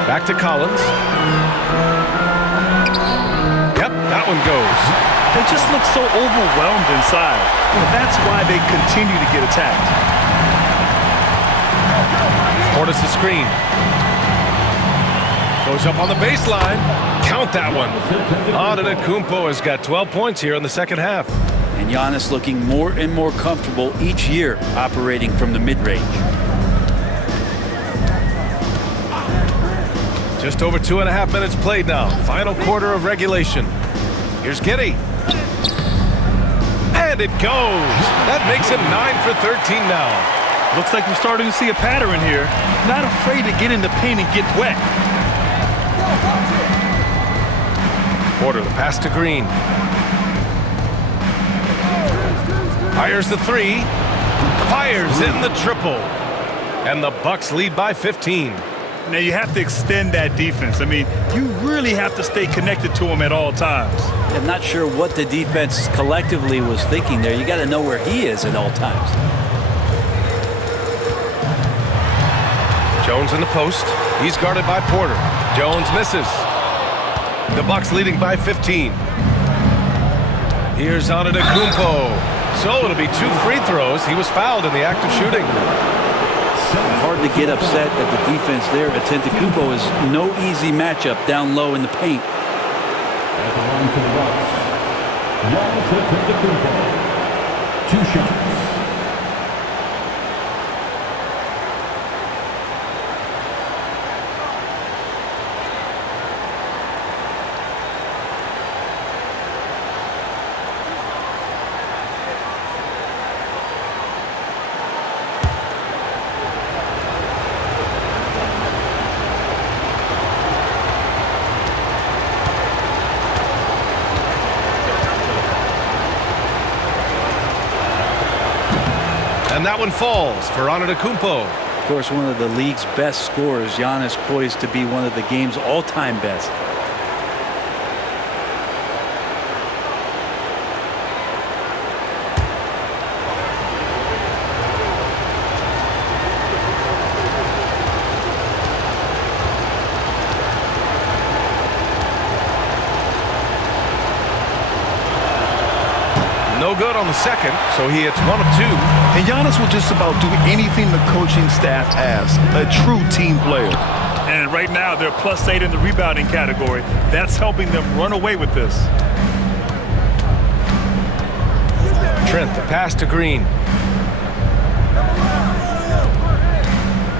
Back to Collins. Yep, that one goes. They just look so overwhelmed inside. That's why they continue to get attacked. Portis the screen. Goes up on the baseline. Count that one. Antetokounmpo has got 12 points here in the second half. And Giannis looking more and more comfortable each year operating from the mid-range. Just over 2.5 minutes played now. Final quarter of regulation. Here's Giddey. And it goes. That makes him 9 for 13 now. Looks like we're starting to see a pattern here. Not afraid to get in the paint and get wet. Porter, the pass to Green. Fires the 3. Fires in the triple. And the Bucks lead by 15. Now you have to extend that defense. I mean, you really have to stay connected to him at all times. I'm not sure what the defense collectively was thinking there. You got to know where he is at all times. Jones in the post. He's guarded by Porter. Jones misses. The Bucks leading by 15. Here's Antetokounmpo. So it'll be 2 free throws. He was fouled in the act of shooting. Hard to get upset at the defense there. Antetokounmpo is no easy matchup down low in the paint. At the line for the Bucks, Giannis Antetokounmpo. 2 shots. And that one falls for Antetokounmpo. Of course, one of the league's best scorers. Giannis poised to be one of the game's all-time best. No good on the second, so he hits 1 of 2. And Giannis will just about do anything the coaching staff asks. A true team player. And right now, they're +8 in the rebounding category. That's helping them run away with this. Trent, the pass to Green.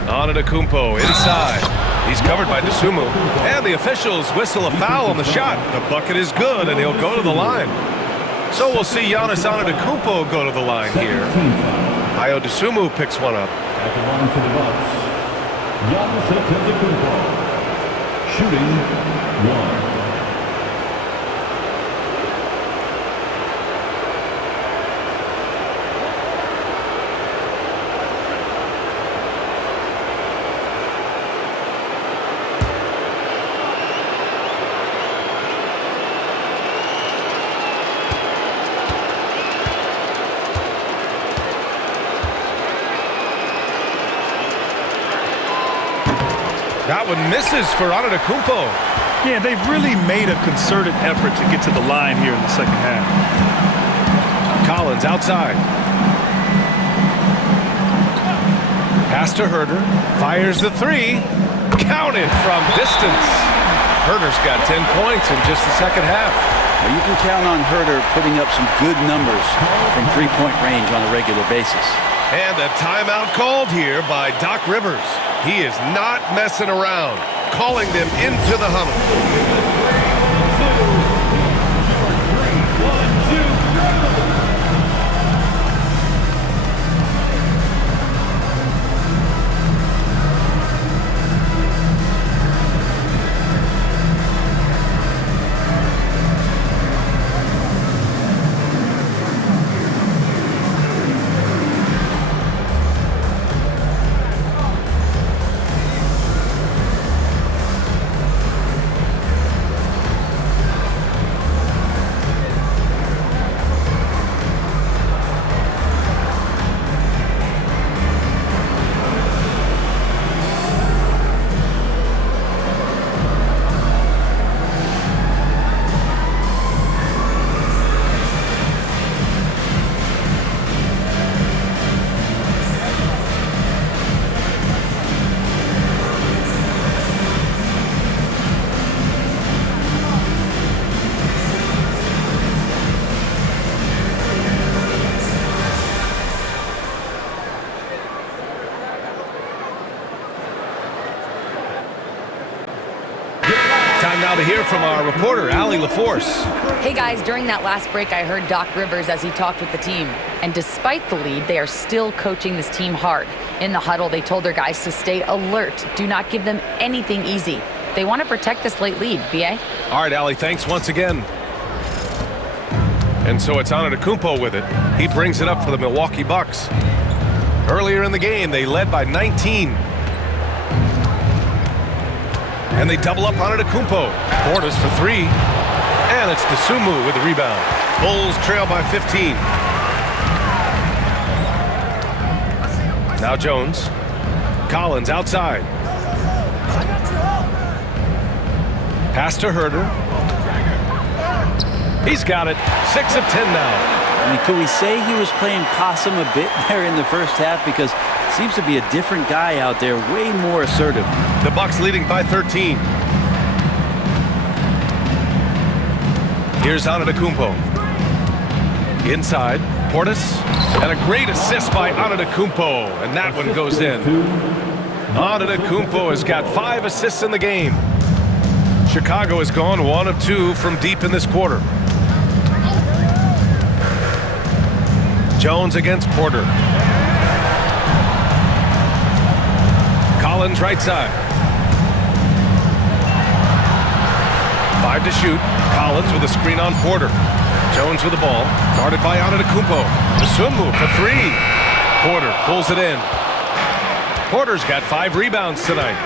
Antetokounmpo inside. He's covered by Dosunmu. And the officials whistle a foul on the shot. The bucket is good, and he'll go to the line. So we'll see Giannis Antetokounmpo go to the line here. Ayo Dosunmu picks one up. At the line for the Bucks, Giannis Antetokounmpo. Shooting 1. That one misses for Antetokounmpo. Yeah, they've really made a concerted effort to get to the line here in the second half. Collins outside. Pass to Herter. Fires the 3. Counted from distance. Herter's got 10 points in just the second half. Well, you can count on Herter putting up some good numbers from three-point range on a regular basis. And a timeout called here by Doc Rivers. He is not messing around, calling them into the huddle. now to hear from our reporter, Allie LaForce. Hey guys, during that last break, I heard Doc Rivers as he talked with the team. And despite the lead, they are still coaching this team hard. In the huddle, they told their guys to stay alert. Do not give them anything easy. They want to protect this late lead, B.A. All right, Allie, thanks once again. And so it's Antetokounmpo with it. He brings it up for the Milwaukee Bucks. Earlier in the game, they led by 19. And they double up Antetokounmpo. Portis for 3. And it's Dosunmu with the rebound. Bulls trail by 15. Now Jones. Collins outside. Pass to Herter. He's got it. 6 of 10 now. I mean, could we say he was playing possum a bit there in the first half? Because it seems to be a different guy out there, way more assertive. The Bucks leading by 13. Here's Antetokounmpo. Inside, Portis. And a great assist by Antetokounmpo. And that one goes in. Antetokounmpo has got 5 assists in the game. Chicago has gone 1 of 2 from deep in this quarter. Jones against Porter. Collins right side. 5 to shoot. Collins with a screen on Porter. Jones with the ball. Guarded by Antetokounmpo. Dosunmu for 3. Porter pulls it in. Porter's got 5 rebounds tonight.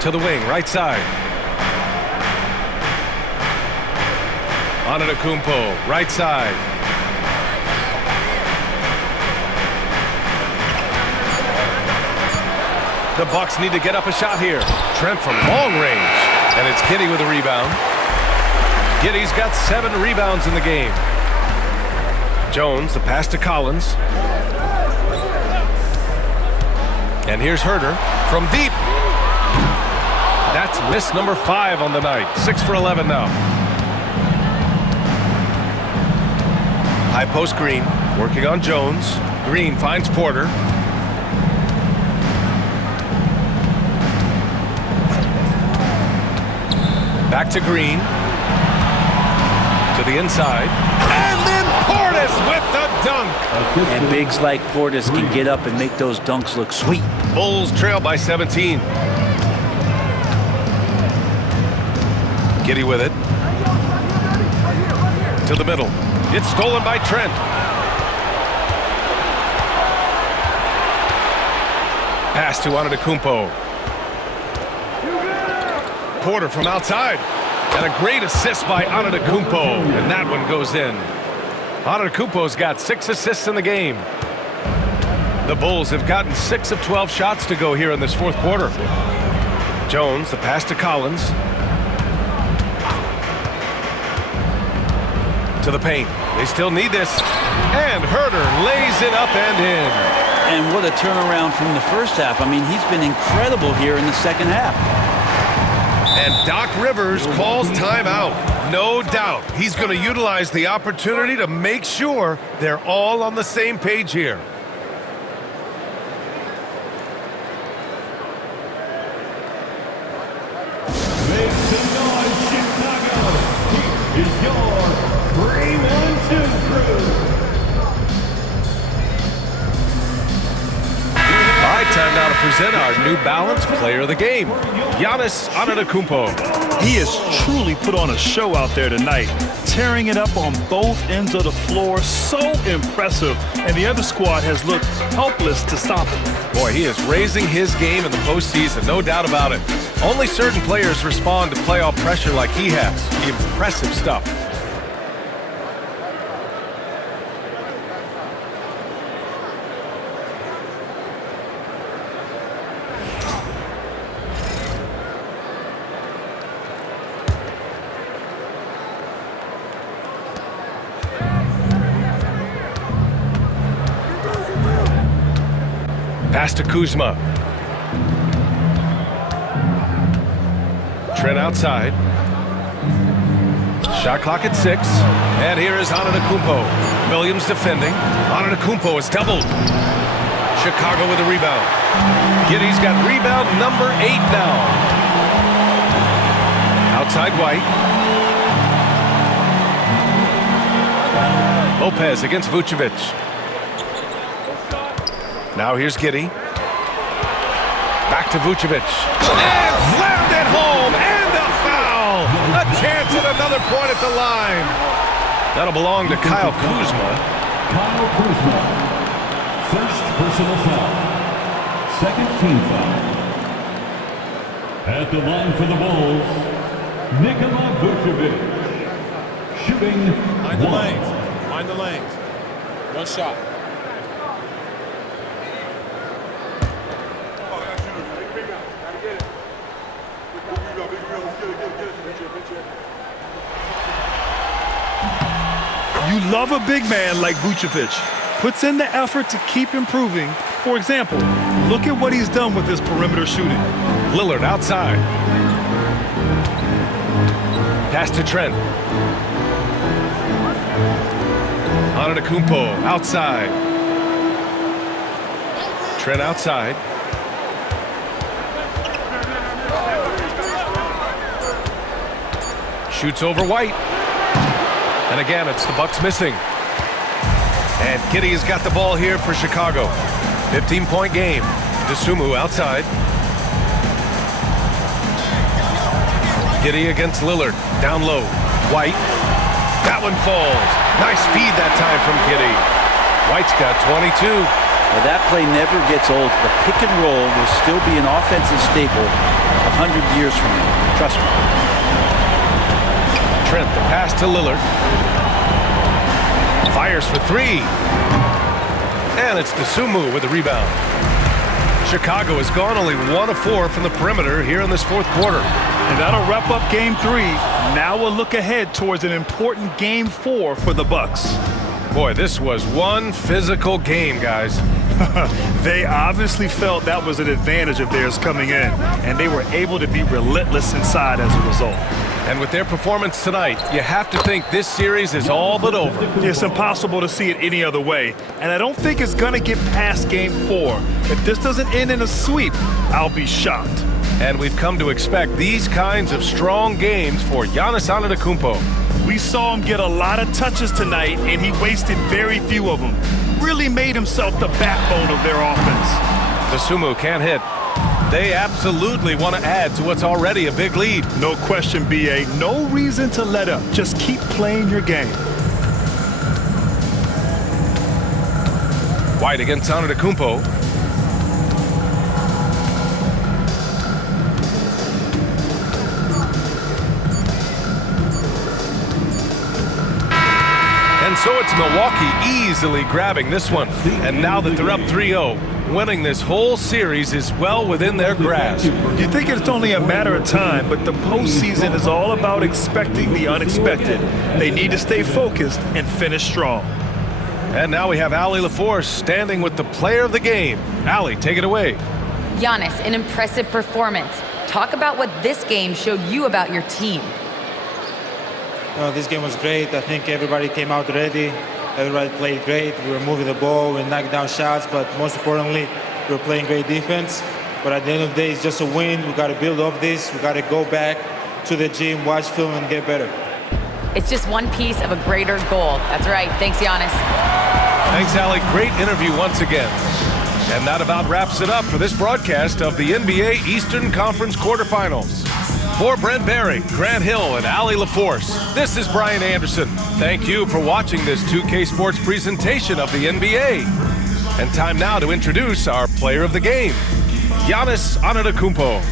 To the wing, right side. Antetokounmpo, right side. The Bucks need to get up a shot here. Trent from long range. And it's Giddey with a rebound. Giddey's got 7 rebounds in the game. Jones, the pass to Collins. And here's Herter from deep. That's miss number 5 on the night. 6 for 11 now. High post Green, working on Jones. Green finds Porter. Back to Green. To the inside. And then Portis with the dunk. And bigs like Portis can get up and make those dunks look sweet. Bulls trail by 17. Giddey with it. To the middle. It's stolen by Trent. Pass to Antetokounmpo. Porter from outside. And a great assist by Antetokounmpo. And that one goes in. Antetokounmpo's got 6 assists in the game. The Bulls have gotten 6 of 12 shots to go here in this fourth quarter. Jones, the pass to Collins. To the paint. They still need this. And Herter lays it up and in. And what a turnaround from the first half. I mean, he's been incredible here in the second half. And Doc Rivers calls timeout. No doubt he's going to utilize the opportunity to make sure they're all on the same page here. Make some noise, Chicago. Here is your 3-1-2 crew. All right, time now to present our New Balance Player of the Game, Giannis Antetokounmpo. He has truly put on a show out there tonight, tearing it up on both ends of the floor. So impressive, and the other squad has looked helpless to stop him. Boy, he is raising his game in the postseason, no doubt about it. Only certain players respond to playoff pressure like he has. Impressive stuff. Pass to Kuzma. Trent outside. Shot clock at 6. And here is Antetokounmpo. Williams defending. Antetokounmpo is doubled. Chicago with a rebound. Giddey's got rebound number 8 now. Outside White. Lopez against Vucevic. Now here's Giddey. Back to Vucevic. And slammed it home. And a foul. A chance at another point at the line. That'll belong to Kyle Kuzma. Kyle Kuzma. First personal foul. Second team foul. At the line for the Bulls, Nikola Vucevic. Shooting Mind the lanes. Mind the lanes. One shot. You love a big man like Vucevic. Puts in the effort to keep improving. For example, look at what he's done with his perimeter shooting. Lillard outside. Pass to Trent. Antetokounmpo outside. Trent outside. Shoots over White. And again, it's the Bucks missing. And Giddey has got the ball here for Chicago. 15-point game. Dosunmu outside. Giddey against Lillard. Down low. White. That one falls. Nice feed that time from Giddey. White's got 22. Well, that play never gets old. The pick and roll will still be an offensive staple 100 years from now. Trust me. Trent, the pass to Lillard. Fires for 3. And it's Dosunmu with the rebound. Chicago has gone only 1 of 4 from the perimeter here in this fourth quarter. And that'll wrap up Game 3. Now we'll look ahead towards an important Game 4 for the Bucks. Boy, this was one physical game, guys. They obviously felt that was an advantage of theirs coming in, and they were able to be relentless inside as a result. And with their performance tonight, you have to think this series is all but over. It's impossible to see it any other way, and I don't think it's going to get past Game 4. If this doesn't end in a sweep, I'll be shocked. And we've come to expect these kinds of strong games for Giannis Antetokounmpo. We saw him get a lot of touches tonight, and he wasted very few of them. Really made himself the backbone of their offense. Dosunmu can't hit. They absolutely want to add to what's already a big lead. No question, B.A. No reason to let up. Just keep playing your game. White against Antetokounmpo. And so it's Milwaukee easily grabbing this one. And now that they're up 3-0, winning this whole series is well within their grasp. You think it's only a matter of time, but the postseason is all about expecting the unexpected. They need to stay focused and finish strong. And now we have Allie LaForce standing with the player of the game. Allie, take it away. Giannis, an impressive performance. Talk about what this game showed you about your team. This game was great. I think everybody came out ready. Everybody played great. We were moving the ball. We knocked down shots. But most importantly, we were playing great defense. But at the end of the day, it's just a win. We got to build off this. We got to go back to the gym, watch film, and get better. It's just one piece of a greater goal. That's right. Thanks, Giannis. Thanks, Allie. Great interview once again. And that about wraps it up for this broadcast of the NBA Eastern Conference Quarterfinals. For Brent Barry, Grant Hill, and Allie LaForce, this is Brian Anderson. Thank you for watching this 2K Sports presentation of the NBA. And time now to introduce our player of the game, Giannis Antetokounmpo.